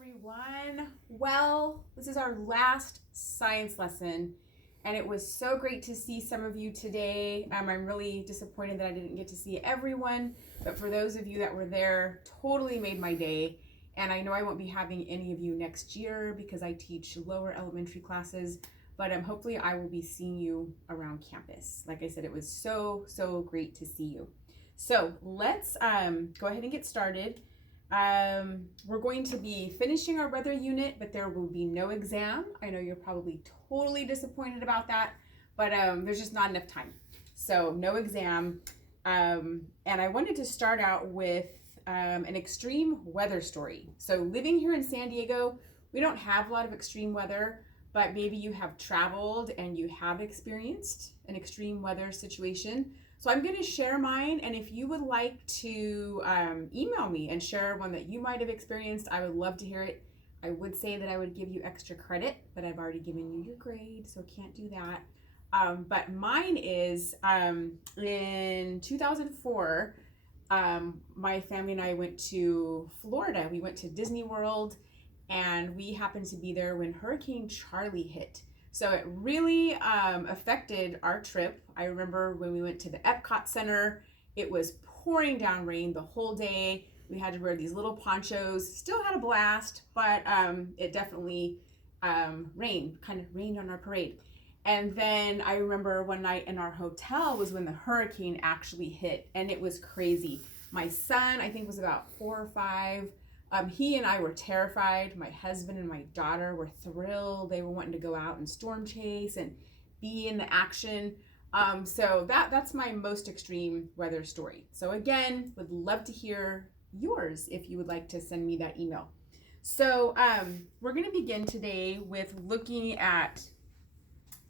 everyone. Well, this is our last science lesson, and it was so great to see some of you today. I'm really disappointed that I didn't get to see everyone, but for those of you that were there, totally made my day. And I know I won't be having any of you next year because I teach lower elementary classes, but hopefully I will be seeing you around campus. Like I said, it was so great to see you. So let's go ahead and get started. We're going to be finishing our weather unit, but there will be no exam. I know you're probably totally disappointed about that, but there's just not enough time. So no exam. And I wanted to start out with an extreme weather story. So living here in San Diego, we don't have a lot of extreme weather, but maybe you have traveled and you have experienced an extreme weather situation. So I'm going to share mine, and if you would like to email me and share one that you might have experienced, I would love to hear it. I would say that I would give you extra credit, but I've already given you your grade, so can't do that. But mine is in 2004, my family and I went to Florida. We went to Disney World, and we happened to be there when Hurricane Charlie hit. So it really affected our trip. I remember when we went to the Epcot Center, it was pouring down rain the whole day. We had to wear these little ponchos. Still had a blast, but it definitely rained, kind of rained on our parade. And then I remember one night in our hotel was when the hurricane actually hit, and it was crazy. My son, I think, was about 4 or 5. He and I were terrified. My husband and my daughter were thrilled. They were wanting to go out and storm chase and be in the action. So that's my most extreme weather story. So again, would love to hear yours if you would like to send me that email. So we're going to begin today with looking at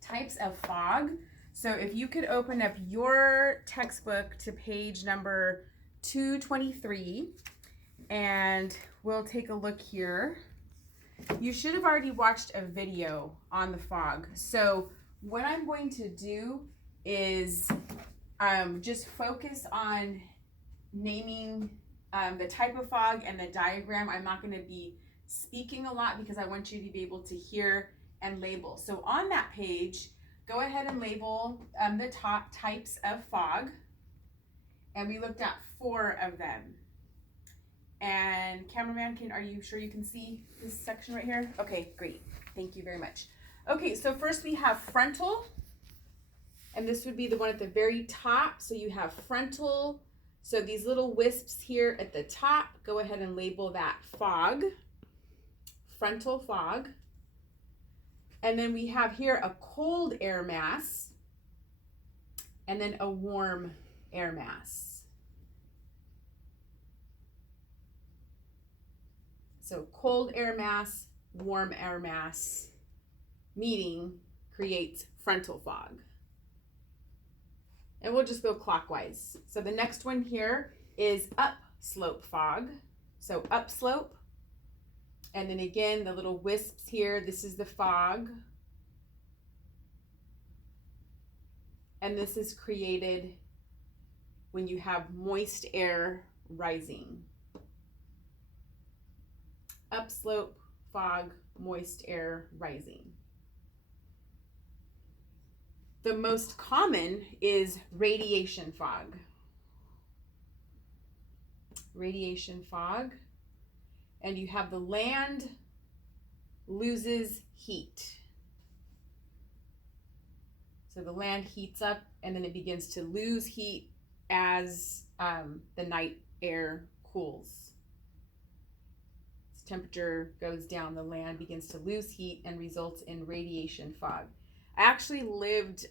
types of fog. So if you could open up your textbook to page number 223. And we'll take a look here. You should have already watched a video on the fog. So what I'm going to do is just focus on naming the type of fog and the diagram. I'm not going to be speaking a lot because I want you to be able to hear and label. So on that page, go ahead and label the top types of fog. And we looked at 4 of them. And cameraman, are you sure you can see this section right here? Okay, great. Thank you very much. Okay, so first we have frontal, and this would be the one at the very top. So you have frontal. So these little wisps here at the top, go ahead and label that fog, frontal fog. And then we have here a cold air mass, and then a warm air mass. So cold air mass, warm air mass meeting creates frontal fog. And we'll just go clockwise. So the next one here is upslope fog. So upslope. And then again, the little wisps here, this is the fog. And this is created when you have moist air rising. Upslope, fog, moist air rising. The most common is radiation fog. Radiation fog. And you have the land loses heat. So the land heats up and then it begins to lose heat as the night air cools. Temperature goes down, the land begins to lose heat and results in radiation fog. I actually lived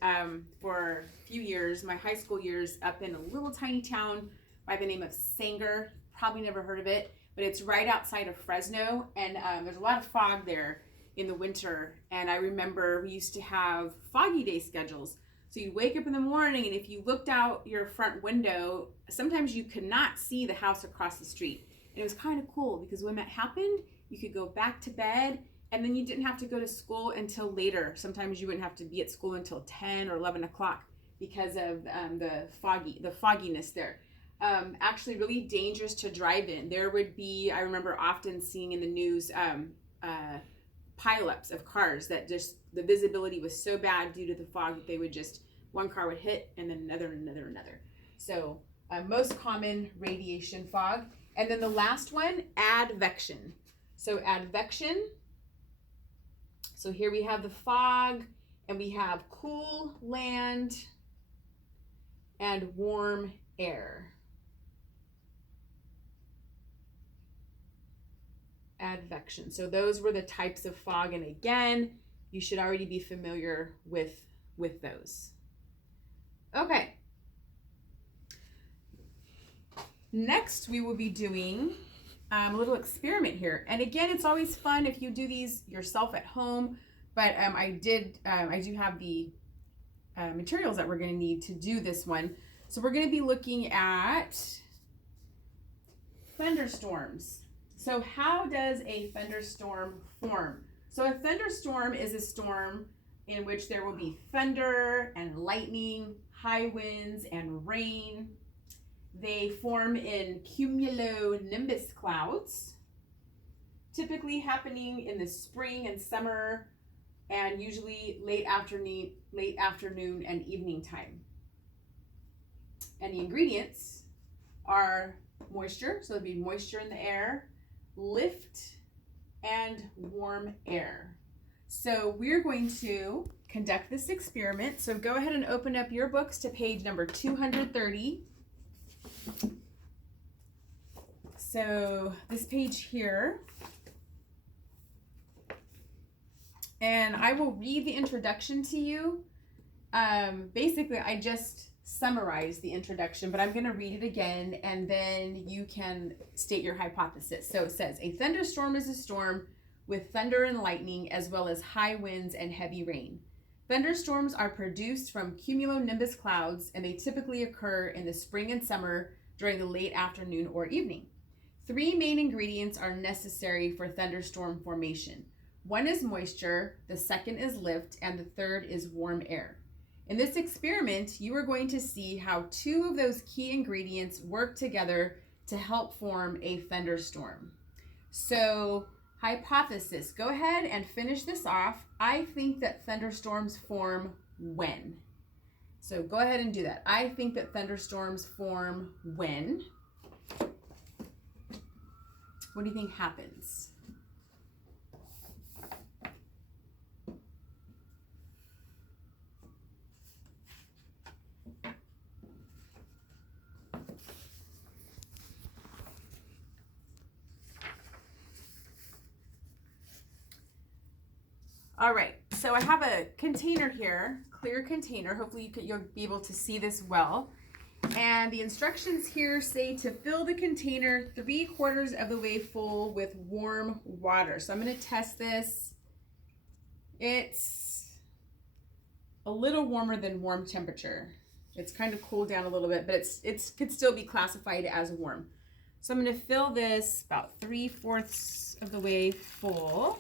for a few years, my high school years, up in a little tiny town by the name of Sanger. Probably never heard of it, but it's right outside of Fresno, and there's a lot of fog there in the winter. And I remember we used to have foggy day schedules. So you'd wake up in the morning, and if you looked out your front window, sometimes you could not see the house across the street. And it was kind of cool because when that happened, you could go back to bed, and then you didn't have to go to school until later. Sometimes you wouldn't have to be at school until 10 or 11 o'clock because of the fogginess there. actually really dangerous to drive in. There would be, I remember often seeing in the news, pileups of cars that just the visibility was so bad due to the fog that they would just, one car would hit and then another and another and another. So most common radiation fog. And then the last one, advection. So advection, so here we have the fog and we have cool land and warm air. Advection. So those were the types of fog, and again, you should already be familiar with those. Okay. Next, we will be doing a little experiment here, and again, it's always fun if you do these yourself at home. But I do have the materials that we're going to need to do this one. So we're going to be looking at thunderstorms. So how does a thunderstorm form? So a thunderstorm is a storm in which there will be thunder and lightning, high winds and rain. They form in cumulonimbus clouds, typically happening in the spring and summer, and usually late afternoon and evening time. And the ingredients are moisture, so there'll be moisture in the air, lift, and warm air. So we're going to conduct this experiment. So go ahead and open up your books to page number 230. So this page here, and I will read the introduction to you. Basically, I just summarized the introduction, but I'm going to read it again, and then you can state your hypothesis. So it says, a thunderstorm is a storm with thunder and lightning, as well as high winds and heavy rain. Thunderstorms are produced from cumulonimbus clouds, and they typically occur in the spring and summer during the late afternoon or evening. Three main ingredients are necessary for thunderstorm formation. One is moisture, the second is lift, and the third is warm air. In this experiment, you are going to see how two of those key ingredients work together to help form a thunderstorm. So, hypothesis, go ahead and finish this off. I think that thunderstorms form when? So go ahead and do that. I think that thunderstorms form when? What do you think happens? All right, so I have a container here, clear container. Hopefully you'll be able to see this well. And the instructions here say to fill the container 3/4 of the way full with warm water. So I'm going to test this. It's a little warmer than room temperature. It's kind of cooled down a little bit, but it could still be classified as warm. So I'm going to fill this about 3/4 of the way full.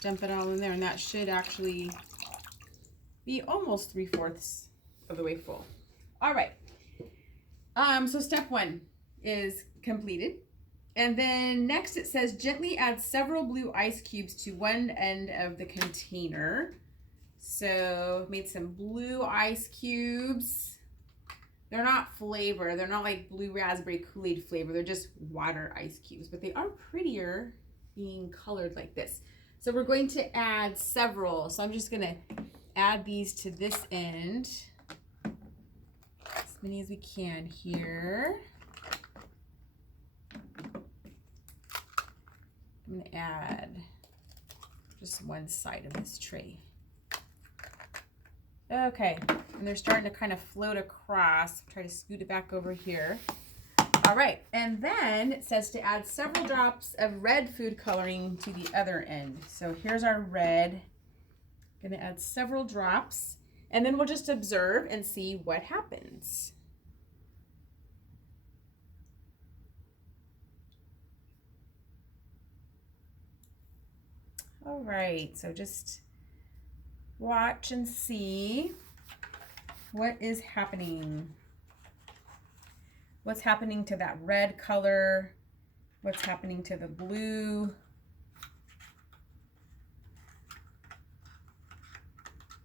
Dump it all in there, and that should actually be almost 3/4 of the way full. All right. So step one is completed. And then next it says gently add several blue ice cubes to one end of the container. So made some blue ice cubes. They're not flavor. They're not like blue raspberry Kool-Aid flavor. They're just water ice cubes, but they are prettier being colored like this. So we're going to add several. So I'm just going to add these to this end. As many as we can here. I'm going to add just one side of this tray. Okay, and they're starting to kind of float across. Try to scoot it back over here. All right, and then it says to add several drops of red food coloring to the other end. So here's our red. Gonna add several drops, and then we'll just observe and see what happens. All right, so just watch and see what is happening. What's happening to that red color? What's happening to the blue?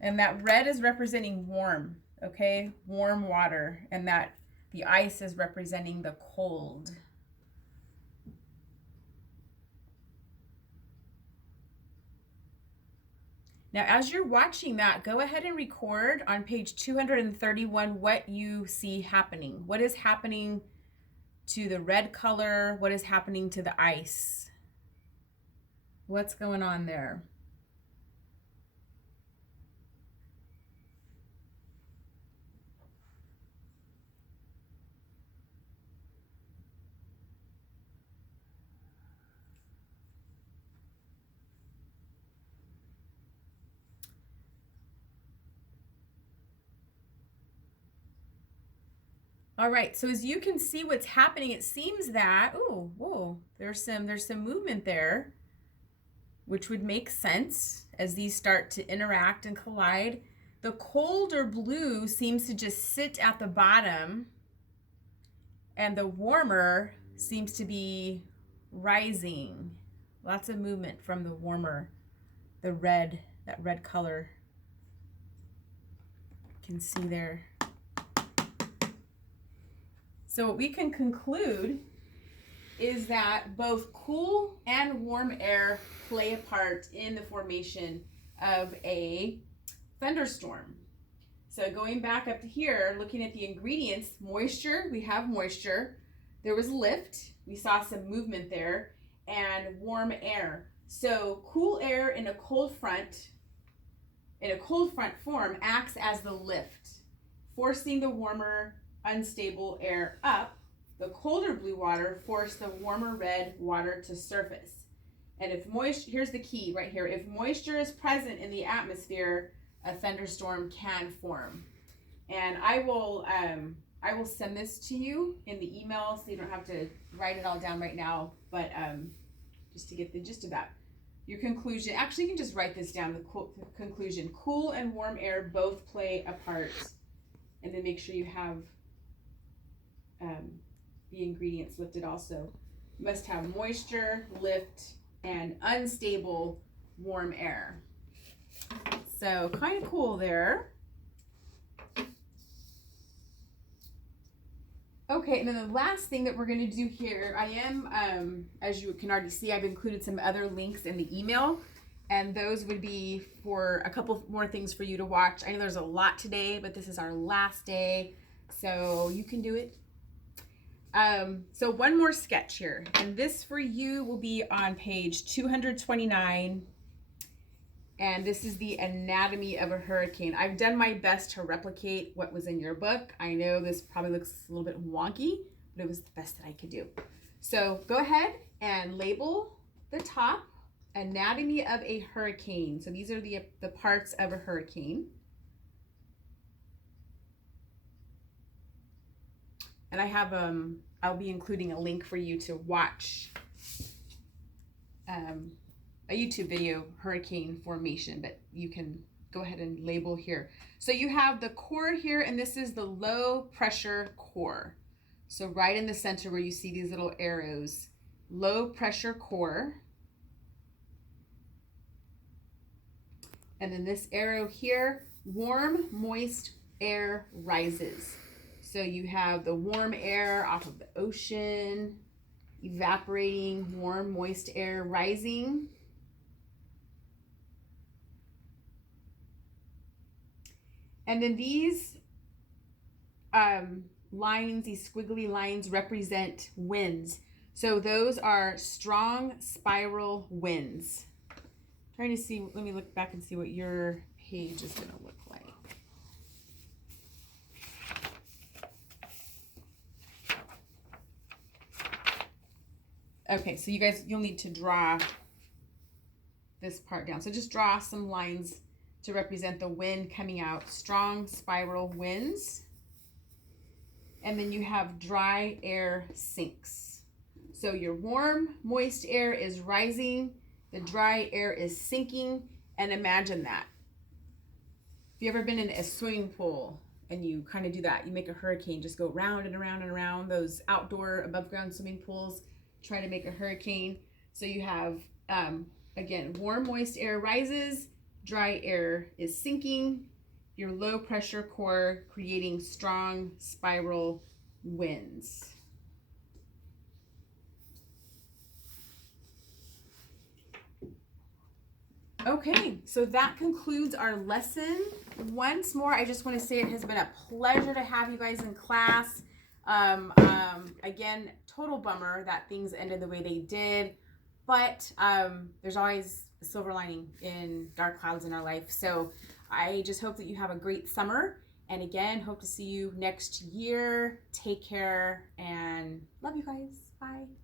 And that red is representing warm, okay? Warm water. And that the ice is representing the cold. Now, as you're watching that, go ahead and record on page 231 what you see happening. What is happening to the red color? What is happening to the ice? What's going on there? All right, so as you can see what's happening, it seems that, oh, whoa, there's some movement there, which would make sense as these start to interact and collide. The colder blue seems to just sit at the bottom, and the warmer seems to be rising. Lots of movement from the warmer, the red, that red color. You can see there. So what we can conclude is that both cool and warm air play a part in the formation of a thunderstorm. So going back up to here, looking at the ingredients, moisture, we have moisture. There was lift, we saw some movement there, and warm air. So cool air in a cold front form acts as the lift, forcing the warmer unstable air up. The colder blue water forced the warmer red water to surface. And if moisture, here's the key right here, if moisture is present in the atmosphere, a thunderstorm can form. And I will send this to you in the email so you don't have to write it all down right now, but just to get the gist of that. Your conclusion, actually you can just write this down, the conclusion. Cool and warm air both play a part. And then make sure you have the ingredients lifted also. You must have moisture, lift, and unstable warm air. So kind of cool there. Okay, and then the last thing that we're going to do here, I am, as you can already see, I've included some other links in the email, and those would be for a couple more things for you to watch. I know there's a lot today, but this is our last day, so you can do it. So one more sketch here, and this for you will be on page 229, and this is the anatomy of a hurricane. I've done my best to replicate what was in your book. I know this probably looks a little bit wonky, but it was the best that I could do. So go ahead and label the top, anatomy of a hurricane. So these are the parts of a hurricane. And I have, I'll be including a link for you to watch a YouTube video, hurricane formation, but you can go ahead and label here. So you have the core here, and this is the low pressure core. So right in the center where you see these little arrows, low pressure core. And then this arrow here, warm, moist air rises. So you have the warm air off of the ocean, evaporating, warm, moist air rising. And then these lines, these squiggly lines represent winds. So those are strong spiral winds. Trying to see, let me look back and see what your page is going to look like. Okay, so you guys, you'll need to draw this part down. So just draw some lines to represent the wind coming out, strong spiral winds. And then you have dry air sinks. So your warm, moist air is rising, the dry air is sinking, and imagine that. If you ever been in a swimming pool and you kind of do that, you make a hurricane, just go round and around and around those outdoor above ground swimming pools, try to make a hurricane. So you have, again, warm, moist air rises, dry air is sinking, your low pressure core creating strong spiral winds. Okay, so that concludes our lesson. Once more, I just want to say it has been a pleasure to have you guys in class. Again, total bummer that things ended the way they did, but there's always a silver lining in dark clouds in our life. So I just hope that you have a great summer. And again, hope to see you next year. Take care and love you guys. Bye.